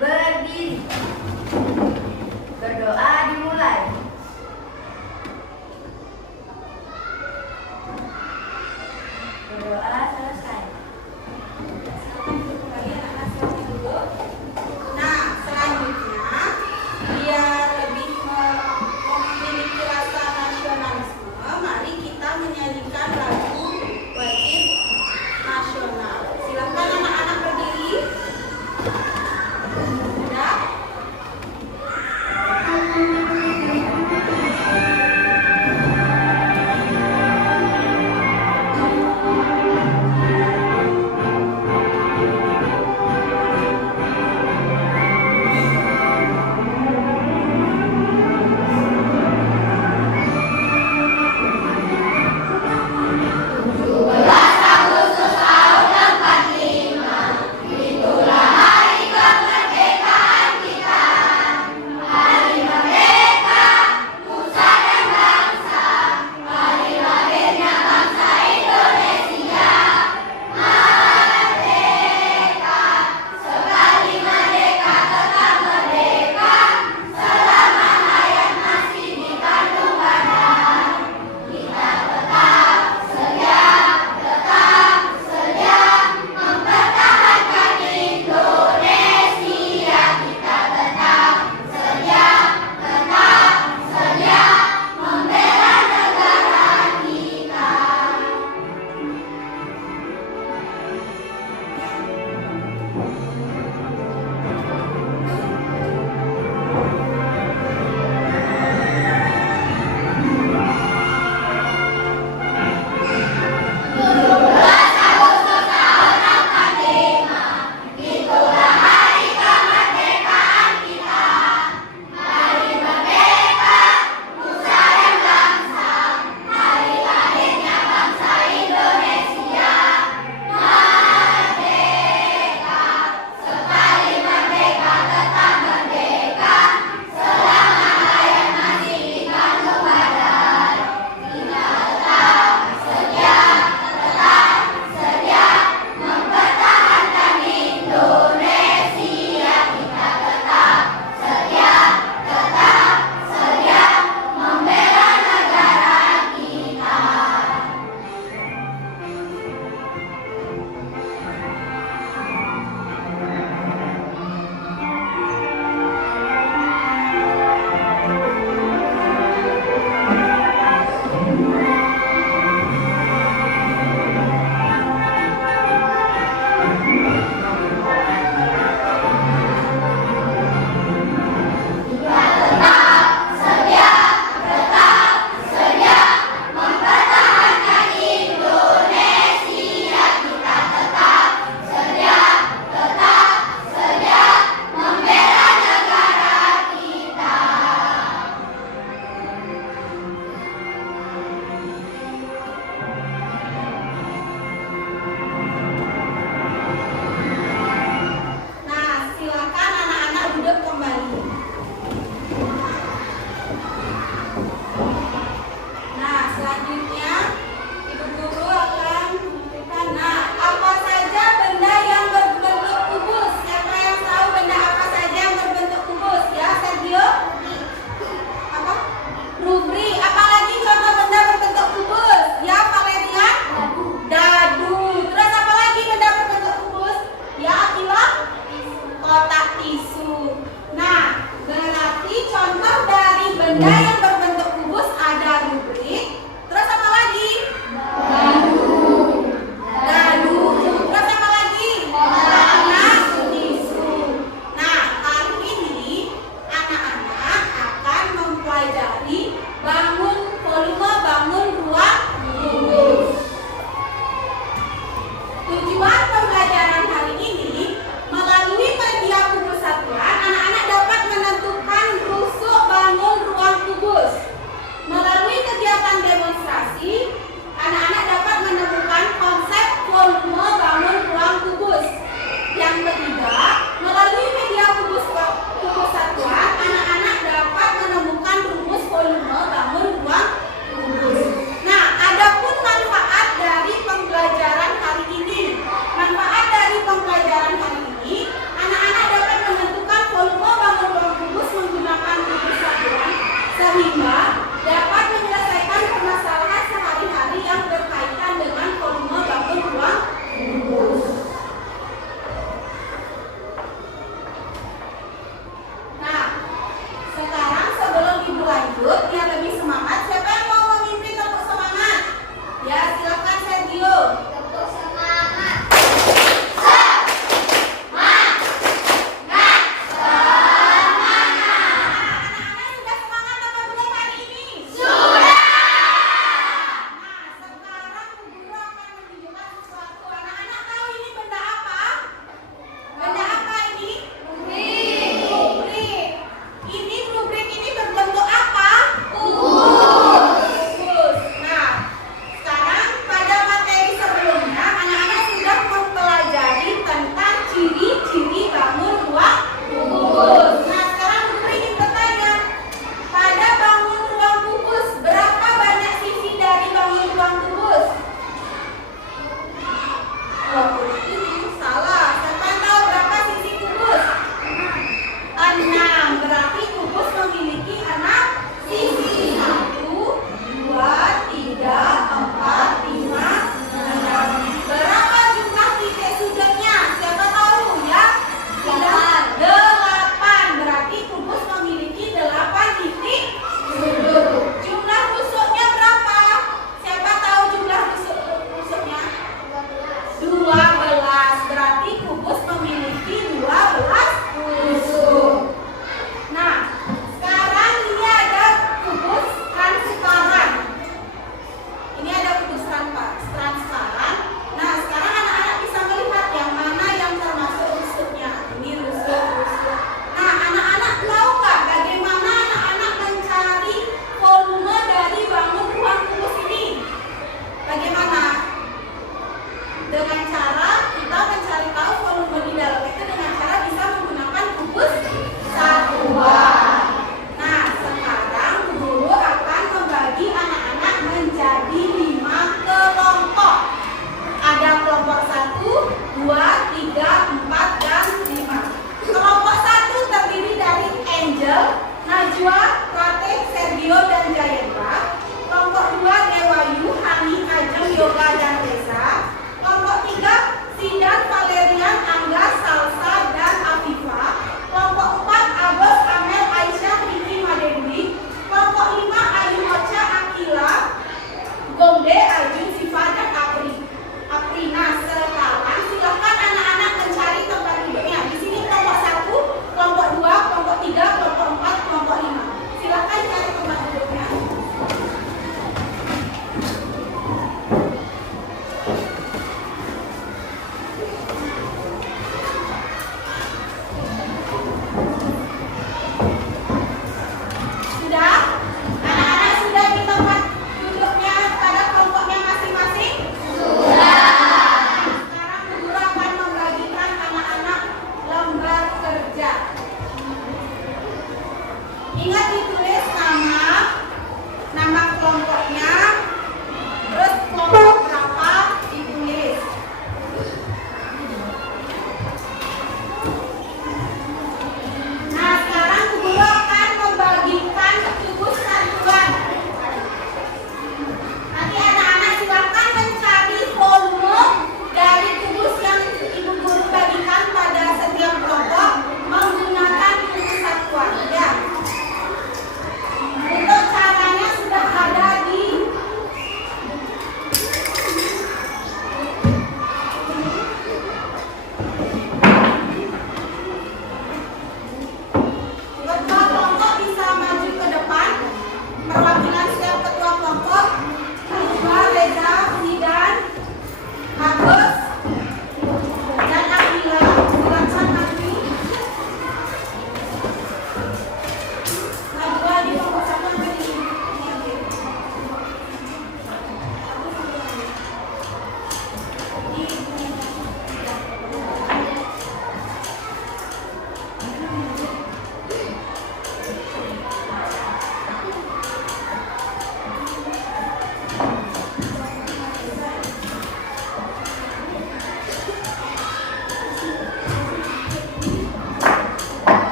Berdiri. Berdoa dimulai. Berdoa selesai. Silakan duduk kembali anak-anak, silakan duduk. Nah, selanjutnya biar lebih memiliki rasa nasionalisme, mari kita menyanyikan lagu wajib nasional. Silakan anak-anak berdiri. Sudah?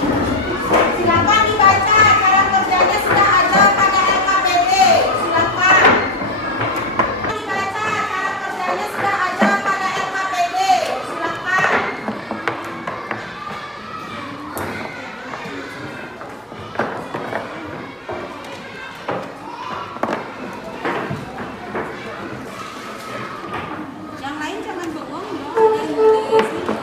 Silakan dibaca, cara kerjanya sudah ada pada LKPD. Silakan. Dibaca, cara kerjanya sudah ada pada LKPD. Silakan. Yang lain jangan bengong dong, ada yang nulis gitu.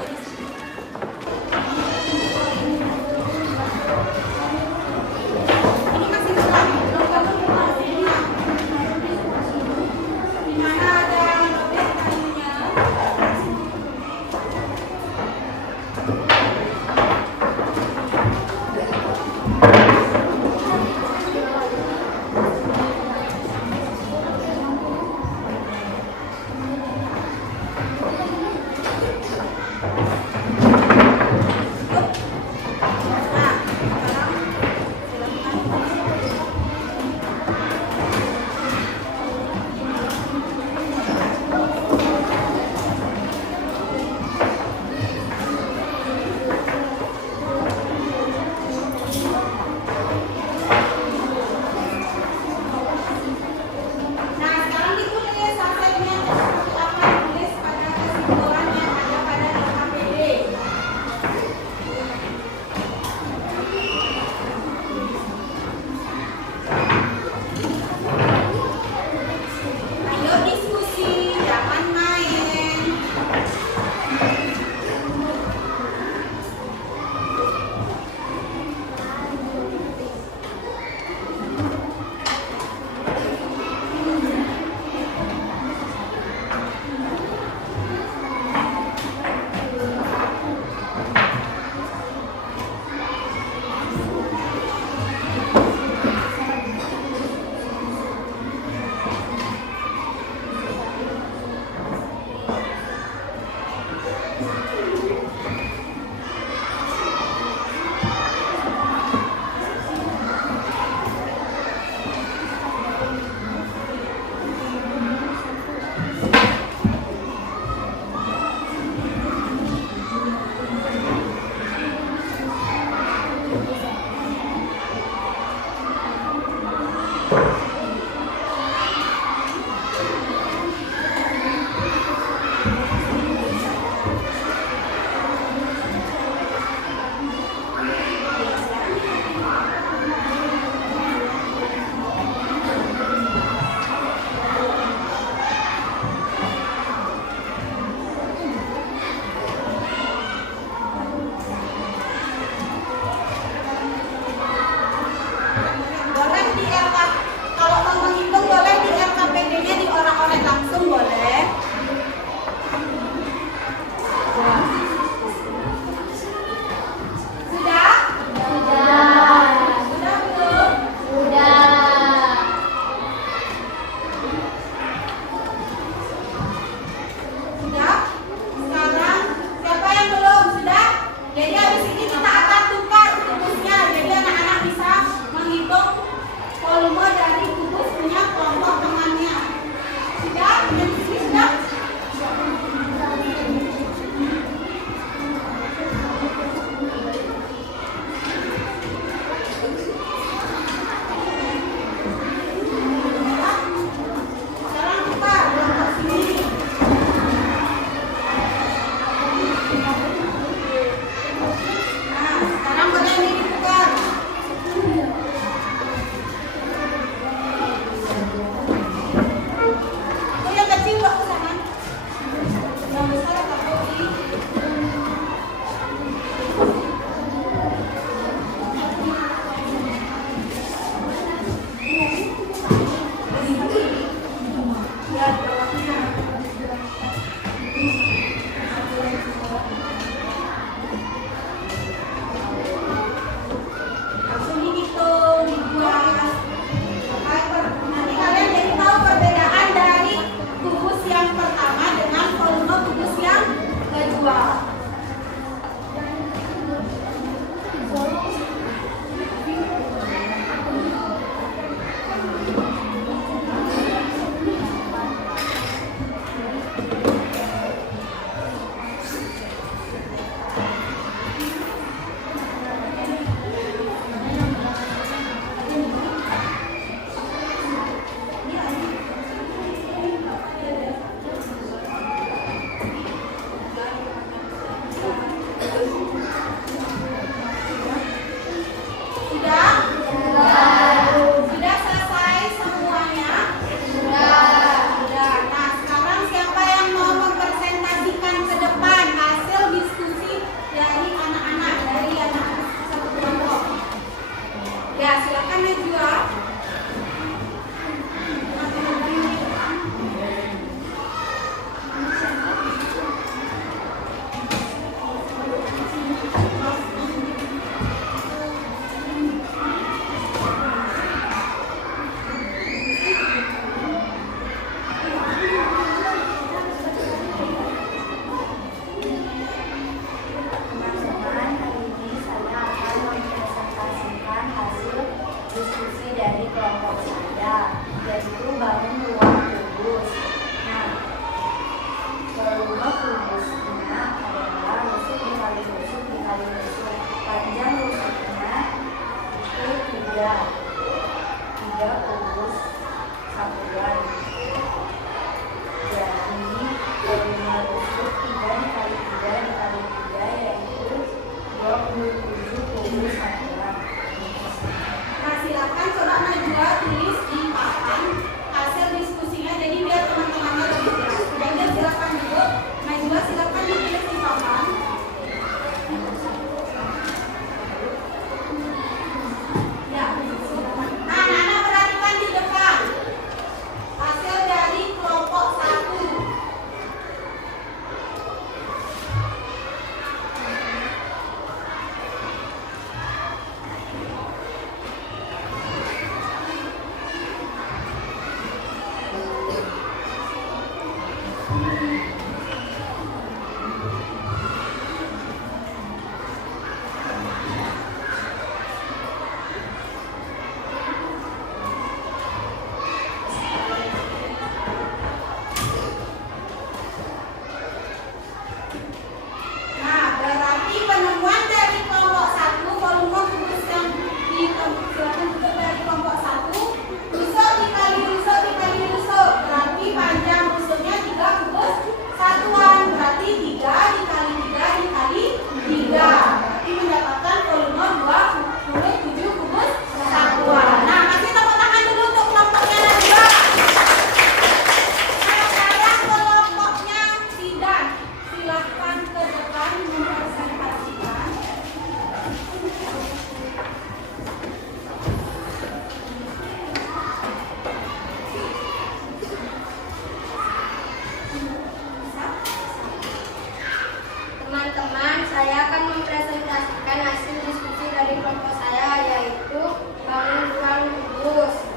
Teman-teman, saya akan mempresentasikan hasil diskusi dari kelompok saya, yaitu bangun ruang kubus.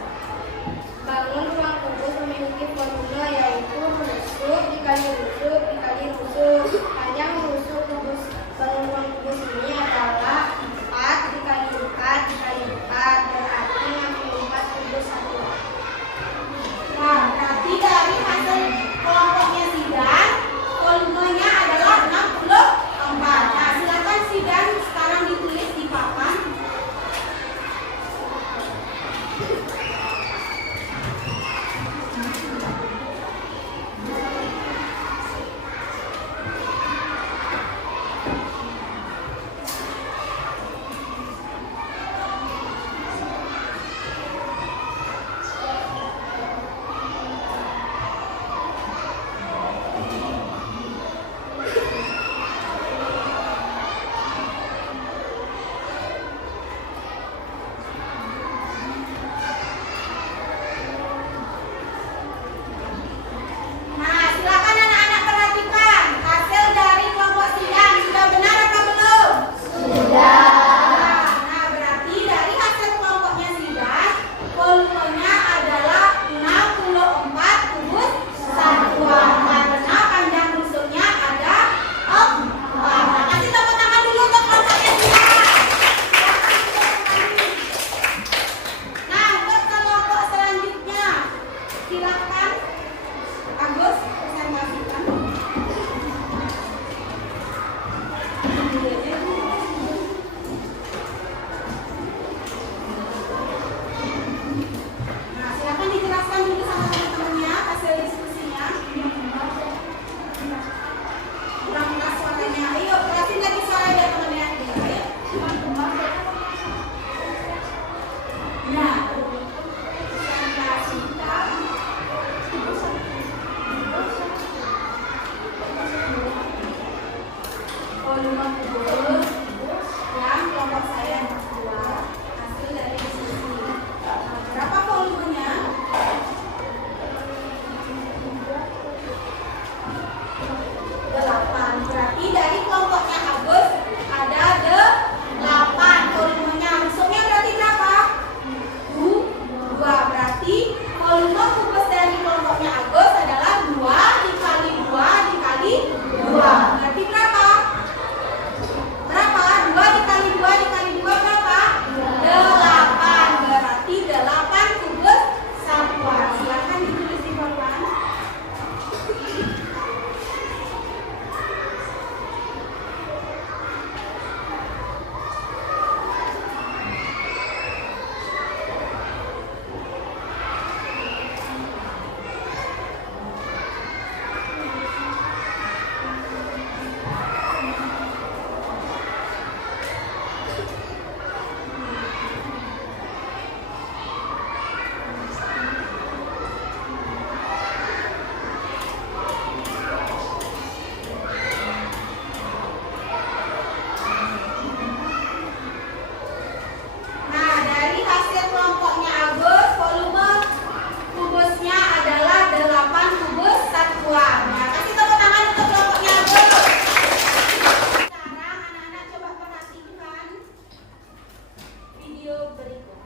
Bangun ruang kubus memiliki formula, yaitu rusuk dikali rusuk dikali rusuk. Panjang rusuk kubus bangun ruang kubus ini adalah 4 dikali 4 dikali 4, berarti 64 kubus satu. Nah, berarti dari hasil kelompoknya Zidan, volumenya adalah 64. Nah, silakan Zidan sekarang ditulis di papan. Nah, silakan anak-anak perhatikan hasil dari kelompok Zidan. Sudah benar atau belum? Sudah. Nah, berarti dari hasil kelompoknya Zidan, volumenya adalah 64 kubus satuan karena panjang rusuknya ada 4. Nah, kasih tepuk tangan dulu untuk kelompoknya Zidan. Nah, untuk kelompok selanjutnya, silakan Agus presentasikan. Nah, silakan dijelaskan dulu sama teman-temannya hasil diskusinya. Kurang keras suaranya. Ayo, kerasin lagi suara dari temannya. Ayo. Nah, presentasikan. Volume kubus yang kelompok saya berdua, hasil dari diskusi. Berapa volumenya? 8. Berarti dari kelompoknya Agus ada 8 volumenya. Rusuknya berarti berapa? 2. Berarti volume kubus dari kelompoknya Agus adalah 2 dikali 2 dikali 2. Berarti berapa? Berapa? 2 dikali 2 dikali 2 berapa? 8. Berarti 8 kubus satuan. Silakan ditulis di papan. Nah, dari hasil kelompoknya Agus, volume kubusnya adalah 8 kubus satuan. Nah, kasih tepuk tangan untuk kelompoknya Agus. Sekarang anak-anak coba perhatikan video berikut.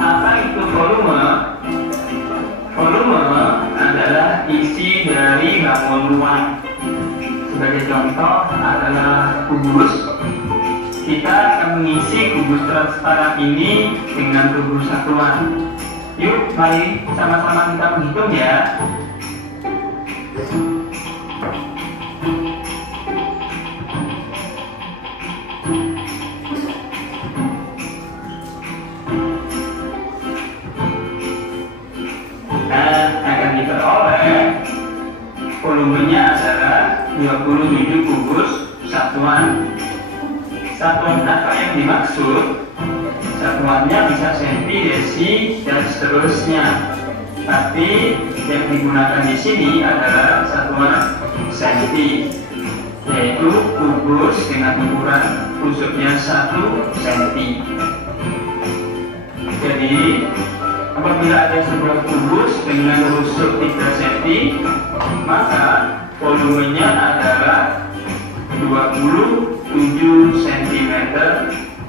Apa itu volume? Volume adalah isi dari bangun ruang. Sebagai contoh adalah kubus. Kita akan mengisi kubus transparan ini dengan kubus satuan. Yuk, mari sama-sama kita menghitung ya. Nah, akan diperoleh volumenya adalah 27 kubus satuan. Satuan apa yang dimaksud? Satuannya bisa senti, desi, dan seterusnya. Tapi yang digunakan di sini adalah satuan senti. yaitu kubus dengan ukuran rusuknya 1 cm. Jadi apabila ada sebuah kubus dengan rusuk 3 cm, maka volumenya adalah 27 cm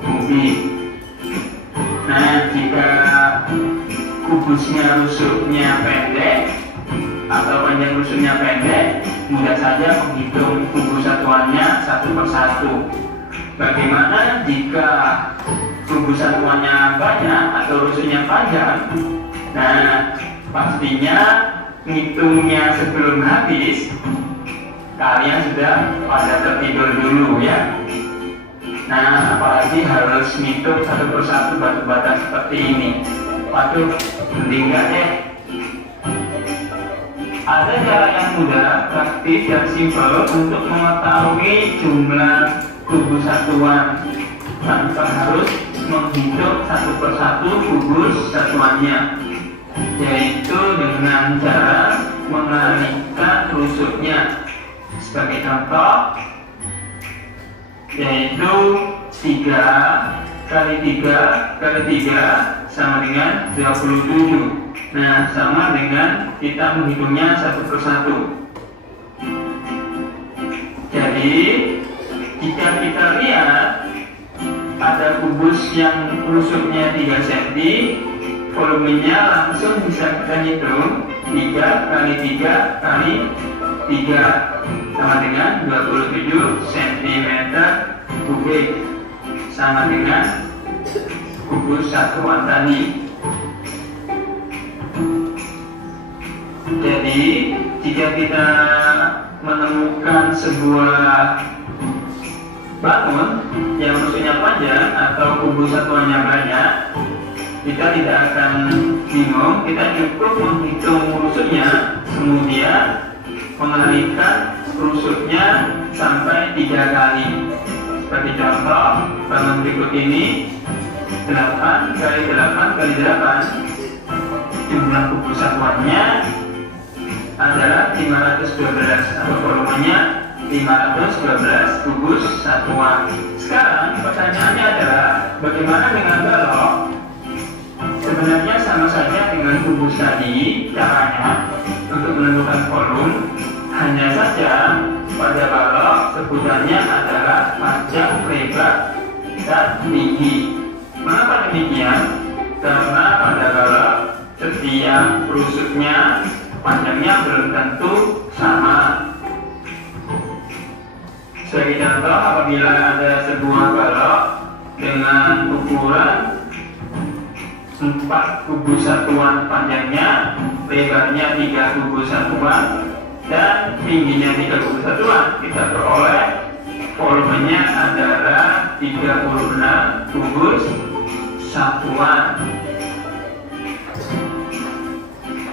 kubik. Nah, jika kubusnya rusuknya pendek atau panjang rusuknya pendek, mudah saja menghitung kubus satuannya satu persatu. Bagaimana jika kubus satuannya banyak atau rusuknya panjang? Nah, pastinya ngitungnya sebelum habis kalian sudah pada tertidur dulu ya. Nah, apalagi harus ngitung satu persatu batu bata seperti ini. Waduh, mending enggak deh. Ada cara yang mudah, praktis, dan simpel untuk mengetahui jumlah kubus satuan tanpa harus menghitung satu persatu kubus satuannya, yaitu dengan cara mengalihkan rusuknya. Sebagai contoh, yaitu 3 kali 3 kali 3 sama dengan 27. Nah, sama dengan kita menghitungnya satu persatu. Jadi, jika kita lihat ada kubus yang rusuknya 3 cm, volumenya langsung bisa kita hitung 3 kali 3 kali 3 sama dengan 27 cm kubik, sama dengan kubus satuan tadi. Jadi jika kita menemukan sebuah bangun yang rusuknya panjang atau kubus satuannya banyak, kita tidak akan bingung, kita cukup menghitung rusuknya, kemudian mengalihkan rusuknya sampai 3 kali. Seperti contoh bangun berikut ini, 8 kali 8 kali 8, jumlah kubus satuannya adalah 512 atau volumenya 512 kubus satuan. Sekarang pertanyaannya adalah bagaimana dengan balok? Sebenarnya sama saja dengan kubus tadi caranya untuk menentukan volume, hanya saja pada balok sebutannya adalah panjang, lebar, dan tinggi. Mengapa demikian? Karena pada balok setiap rusuknya panjangnya belum tentu sama. Sebagai contoh, apabila ada sebuah balok dengan ukuran 4 kubus satuan panjangnya, lebarnya 3 kubus satuan, dan tingginya 3 kubus satuan, kita peroleh volumenya adalah 36 kubus satuan.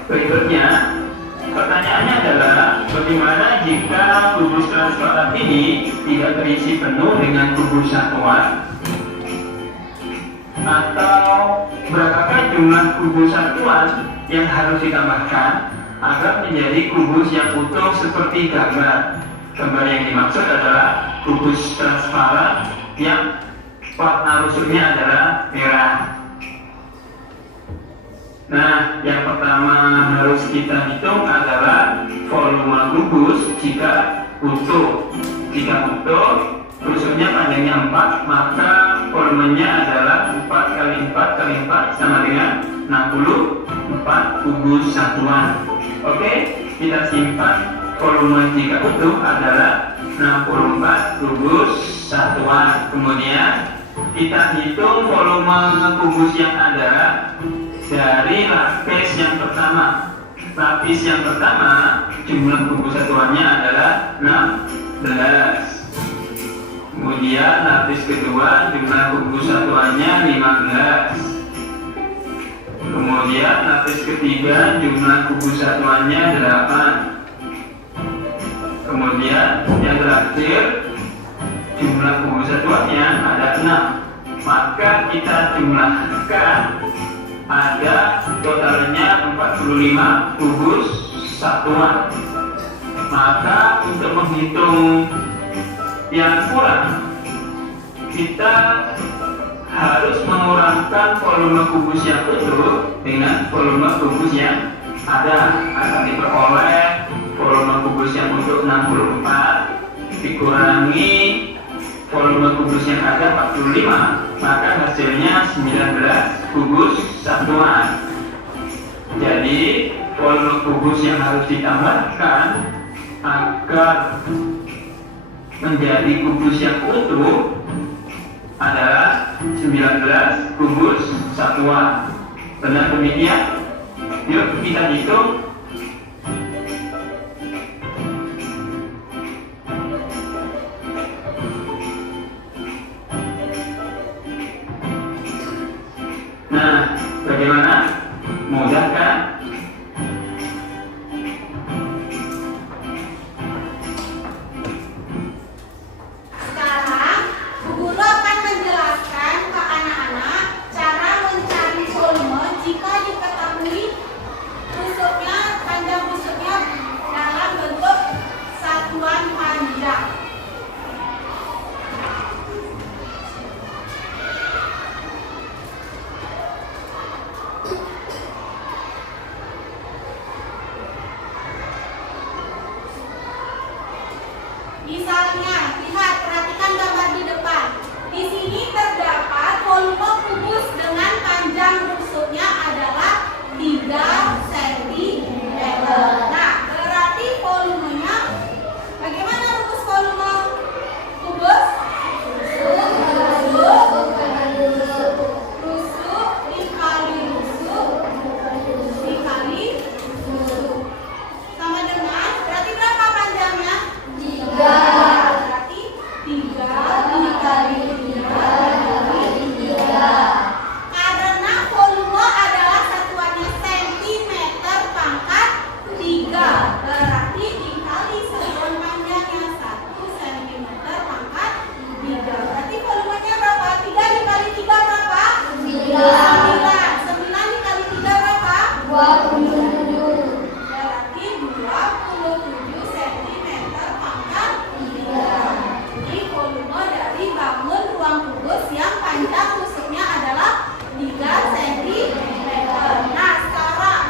Berikutnya, pertanyaannya adalah bagaimana jika kubus transparan ini tidak terisi penuh dengan kubus satuan? Atau berapakah jumlah kubus satuan yang harus ditambahkan agar menjadi kubus yang utuh seperti gambar? Gambar yang dimaksud adalah kubus transparan yang warna rusuknya adalah merah. Nah, yang pertama harus kita hitung adalah volume kubus jika utuh. Jika utuh, rusuknya panjangnya 4, maka volumenya adalah 4 kali 4 kali 4 sama dengan 64 kubus satuan. Oke, kita simpan volume jika utuh adalah 64 kubus satuan. Kemudian kita hitung volume kubus yang ada dari lapis yang pertama. Lapis yang pertama jumlah kubus satuannya adalah 16. Kemudian lapis kedua jumlah kubus satuannya 15. Kemudian lapis ketiga jumlah kubus satuannya 8. Kemudian yang terakhir jumlah kubus satuannya ada 6. Maka kita jumlahkan, ada totalnya 45 kubus satuan. Maka untuk menghitung yang kurang, kita harus mengurangkan volume kubus yang utuh dengan volume kubus yang ada. Akan diperoleh volume kubus yang utuh 64 dikurangi volume kubus yang ada 45, maka hasilnya 19 kubus satuan. Jadi volume kubus yang harus ditambahkan agar menjadi kubus yang utuh adalah 19 kubus satuan. Benar demikian? Yuk kita hitung. Nah, bagaimana? Mudah kan? Sekarang, Bu Guru akan menjelaskan ke anak-anak cara mencari volume jika diketahui busuknya, panjang busuknya dalam bentuk satuan panjang. Misalnya, lihat, perhatikan gambar di depan. Di sini terdapat volume kubus dengan panjang busuknya adalah 3 cm. Nah, berarti volumenya, bagaimana rumus volume kubus? Rusuk dikali rusuk dikali rusuk. Sama dengan, berarti berapa panjangnya? 3. Berarti 3 dikali 3. Karena volume adalah satuannya sentimeter pangkat 3, berarti dikali satuan panjangnya 1 cm pangkat 3. Berarti volumenya berapa? 3 dikali 3 berapa? 9. 9 dikali 3 berapa? 27. Berarti 27 cm pangkat 3. Jadi volume dari bangun ruang kubus yang panjang busuknya adalah 3 cm. Nah, sekarang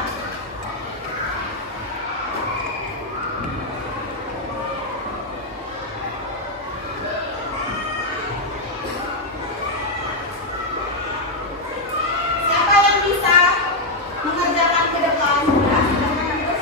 siapa yang bisa mengerjakan ke depan? Ya, silakan Agus.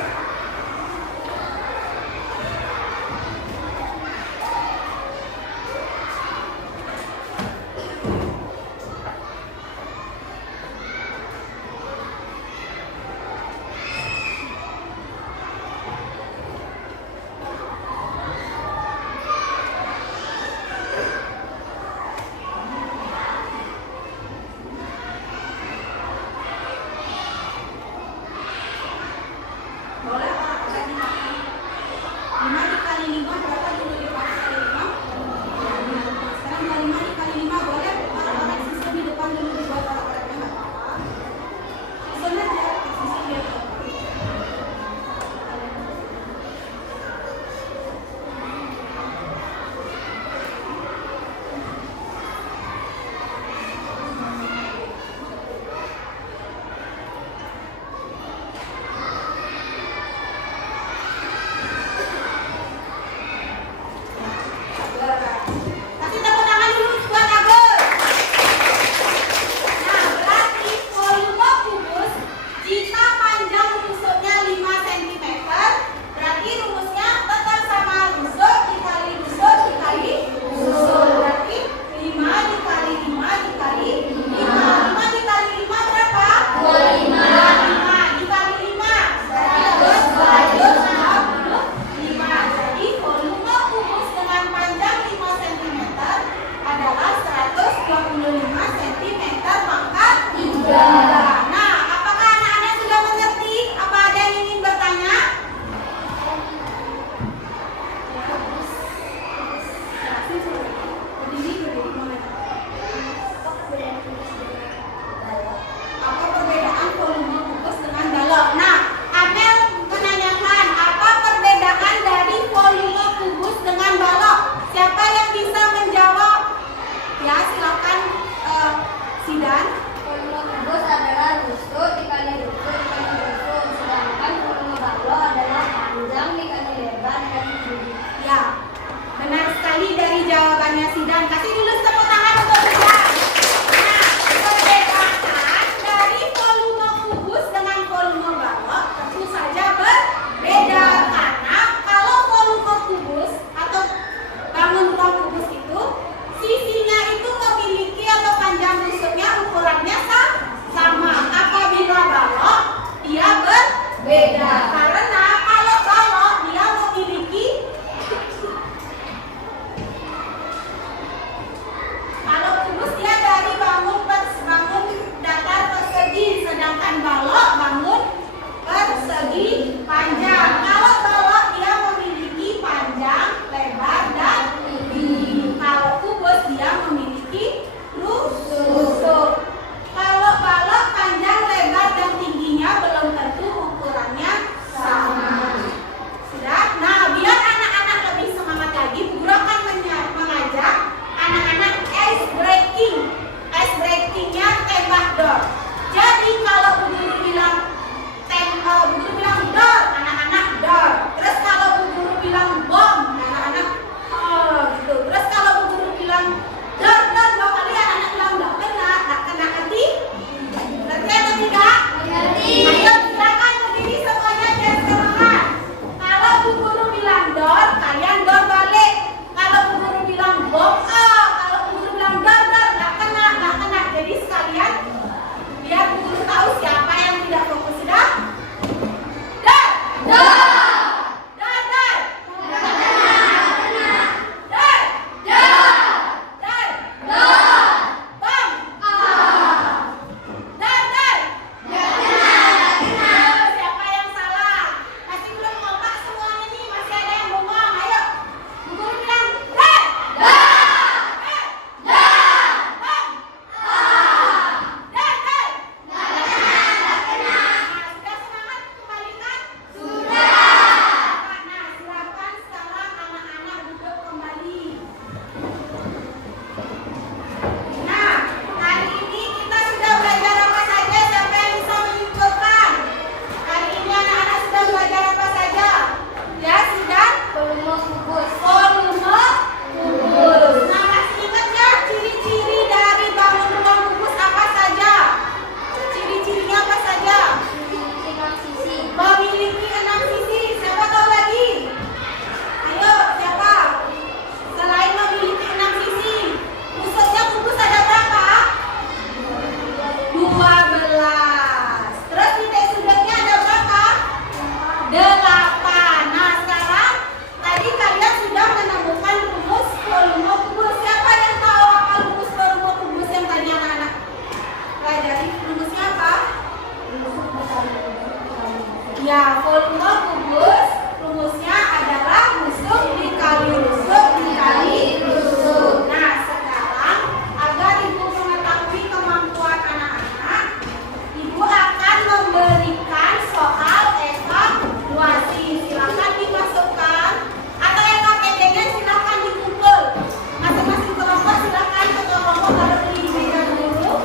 Boleh Pak, berarti 5 dikali 5 berapa dulu dipaksa 5? Sekarang 5 dikali 5 boleh orang-orang sistem di depan dulu dibuat orang-orangnya nggak apa-apa. Susun aja, susun biar kasih tepuk tangan dulu buat Agus. Nah, berarti volume kubus jika panjang busuknya 5 cm, berarti rumusnya tetap sama, rusuk dikali rusuk dikali rusuk. Berarti 5 dikali 5 dikali 5. 5 dikali 5 berapa? 25. 5 dikali 5 125. Jadi volume kubus dengan panjang 5 cm adalah 125 cm pangkat 3. Nah, apakah anak-anak sudah mengerti? Apa ada yang ingin bertanya? Apa perbedaan volume kubus dengan dalam? Nah, Amel menanyakan apa perbedaan dari volume kubus dengan balok? Siapa yang Kalian kasih dulu tepuk tangan untuk dia. Nah, perbedaan dari volume kubus dengan volume balok tentu saja berbeda, karena kalau volume kubus atau bangun ruang kubus itu sisinya itu memiliki atau panjang rusuknya ukurannya sama. Apabila balok dia berbeda, karena kalau balok dia memiliki kalau kubus dia dari bangun datar persegi, sedangkan balok bangun persegi panjang. Kalau balok dia memiliki panjang, lebar, dan tinggi. Kalau kubus dia memiliki rusuk. Kalau balok panjang, lebar, dan tingginya belum tentu ukurannya sama. Sudah? Nah, biar anak-anak lebih semangat lagi, Bu Guru akan mengajak anak-anak ice breaking. Ice breakingnya tembak door. Jadi kalau Bu Guru bilang door, anak-anak door. Terus kalau Bu Guru bilang bom, anak-anak gitu. Terus kalau Bu Guru bilang door, dua kali anak-anak bilang nggak kena hati. Berarti atau tidak? Ayo silakan berdiri semuanya dan semangat. Kalau Bu Guru bilang door, kalian door balik. Kalau Bu Guru bilang bom, kalau Bu Guru bilang door, nggak kena. Jadi sekalian biar Bu Guru tahu siapa yang tidak fokus. Sudah? Ya, volume kubus rumusnya adalah rusuk dikali rusuk dikali rusuk. Nah, sekarang agar Ibu mengetahui kemampuan anak-anak, Ibu akan memberikan soal evaluasi. Silakan dimasukkan atau LKPD-nya silakan dikumpul. Masing-masing kelompok silakan ke kelompok baru berdiri di meja dulu.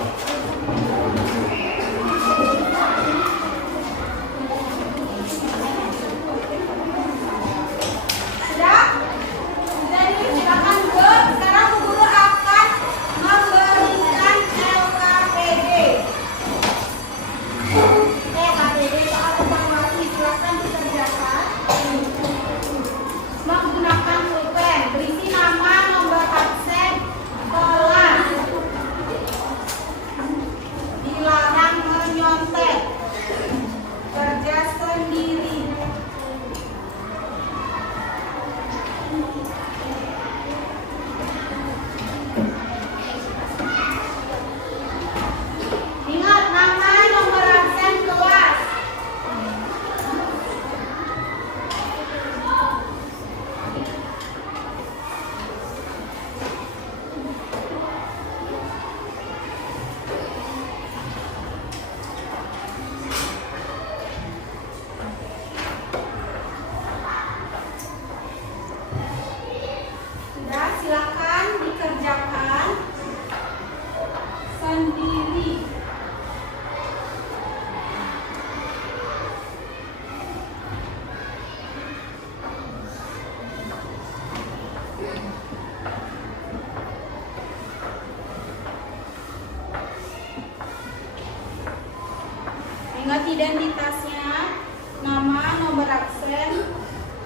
Ingat identitasnya, nama, nomor absen,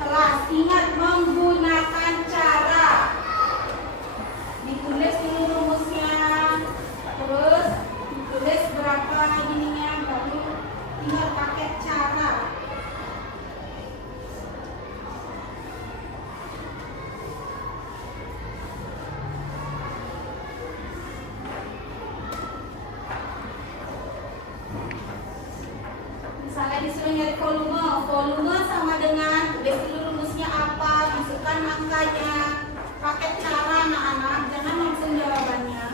kelas. Ingat menggunakan cara. Ditulis dulu rumusnya, terus ditulis berapa ininya, baru tinggal pakai cara. Misalnya disuruh nyari volume sama dengan tulis dulu rumusnya apa, masukkan angkanya, pakai cara anak-anak, jangan langsung jawabannya.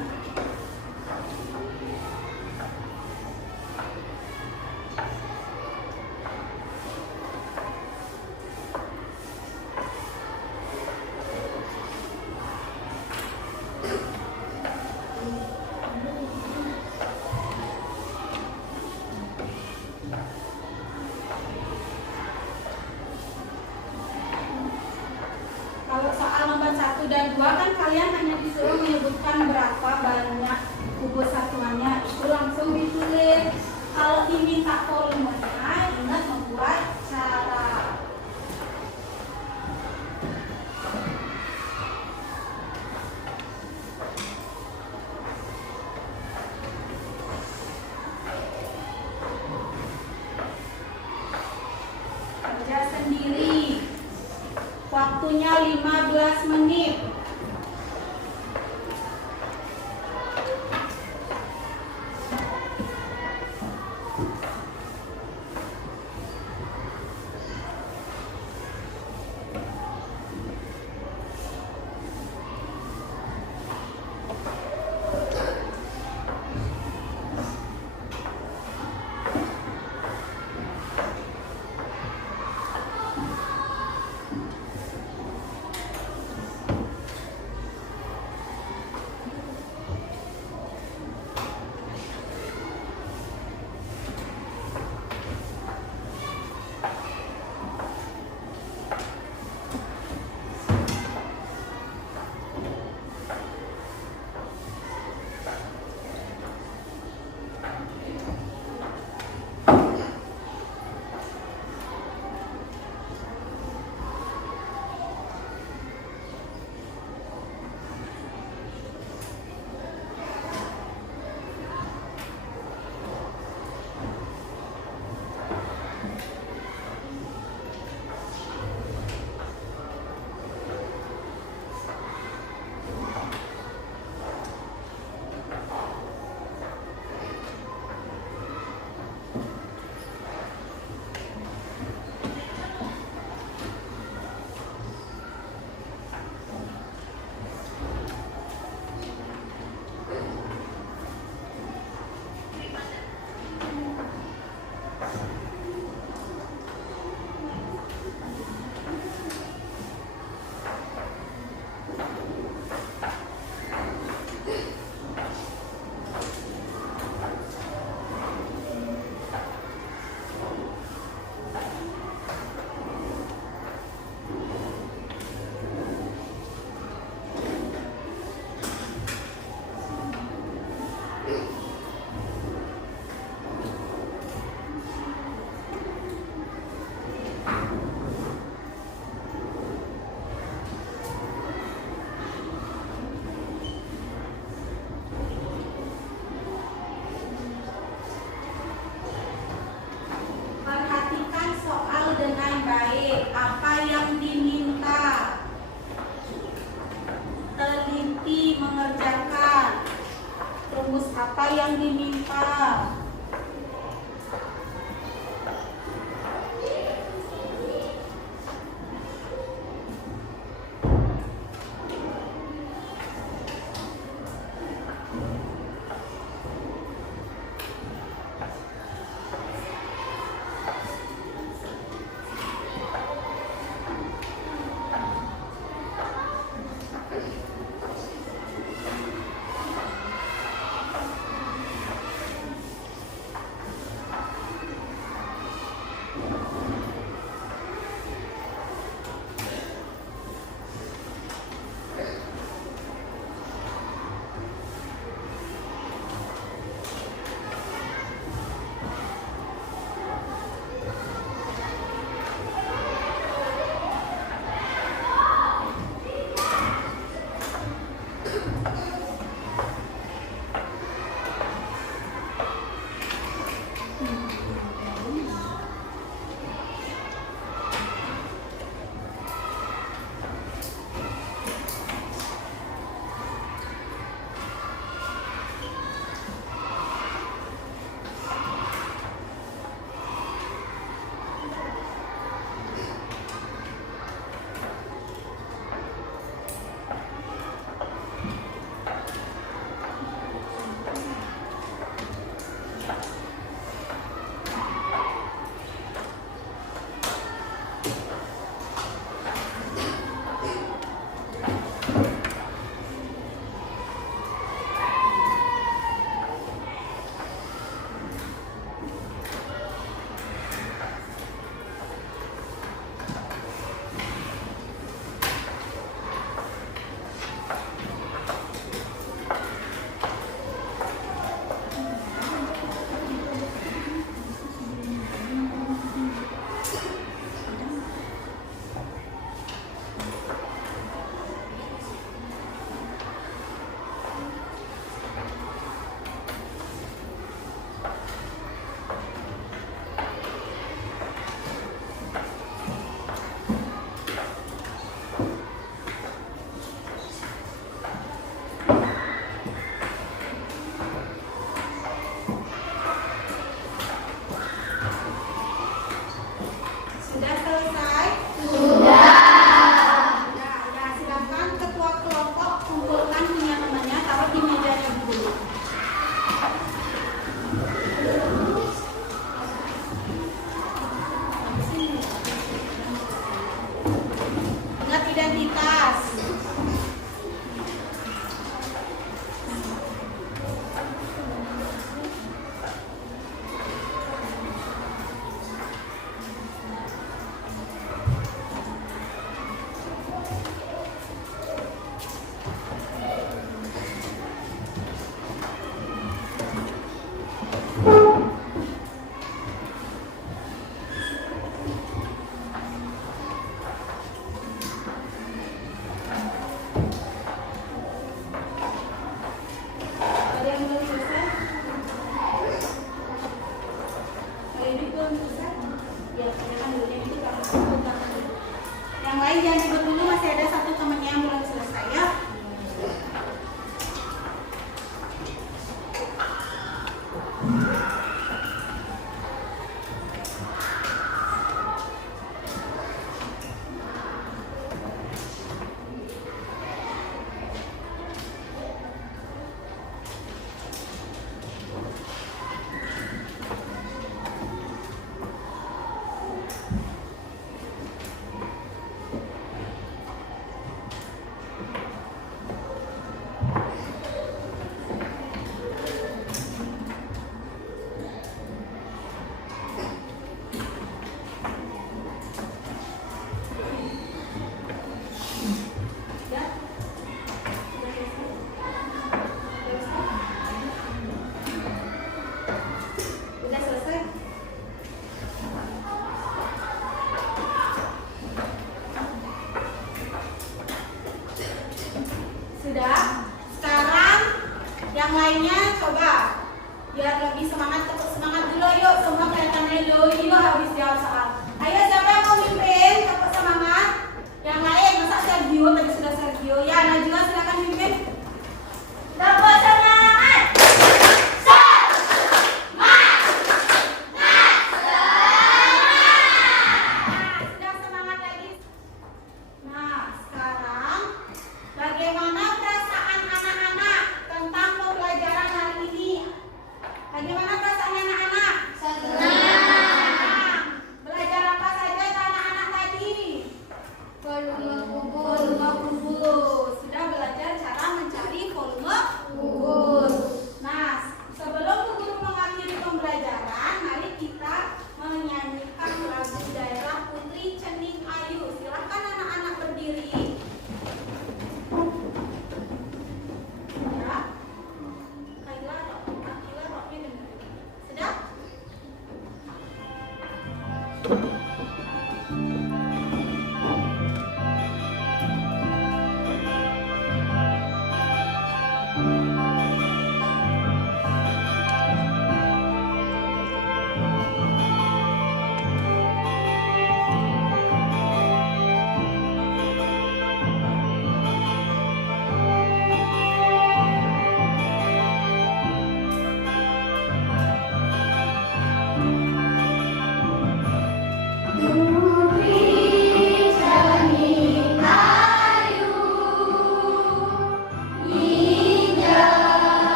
Kalau soal nomor 1 dan 2 kan kalian hanya disuruh menyebutkan berapa banyak kubus satuannya, itu langsung ditulis. Kalau diminta volumenya, ingat membuat cara. Kerja sendiri. Waktunya 15 menit. apa yang diminta. Sudah? Sekarang yang lainnya coba. Biar lebih semangat, tetap semangat dulu yuk. Semua kelihatannya yuk habis jawab soal. Ayo siapa yang mau mimpin? Tetap semangat. Yang lain, masa Sergio? Tadi sudah Sergio. Ya, Najwa silakan mimpin.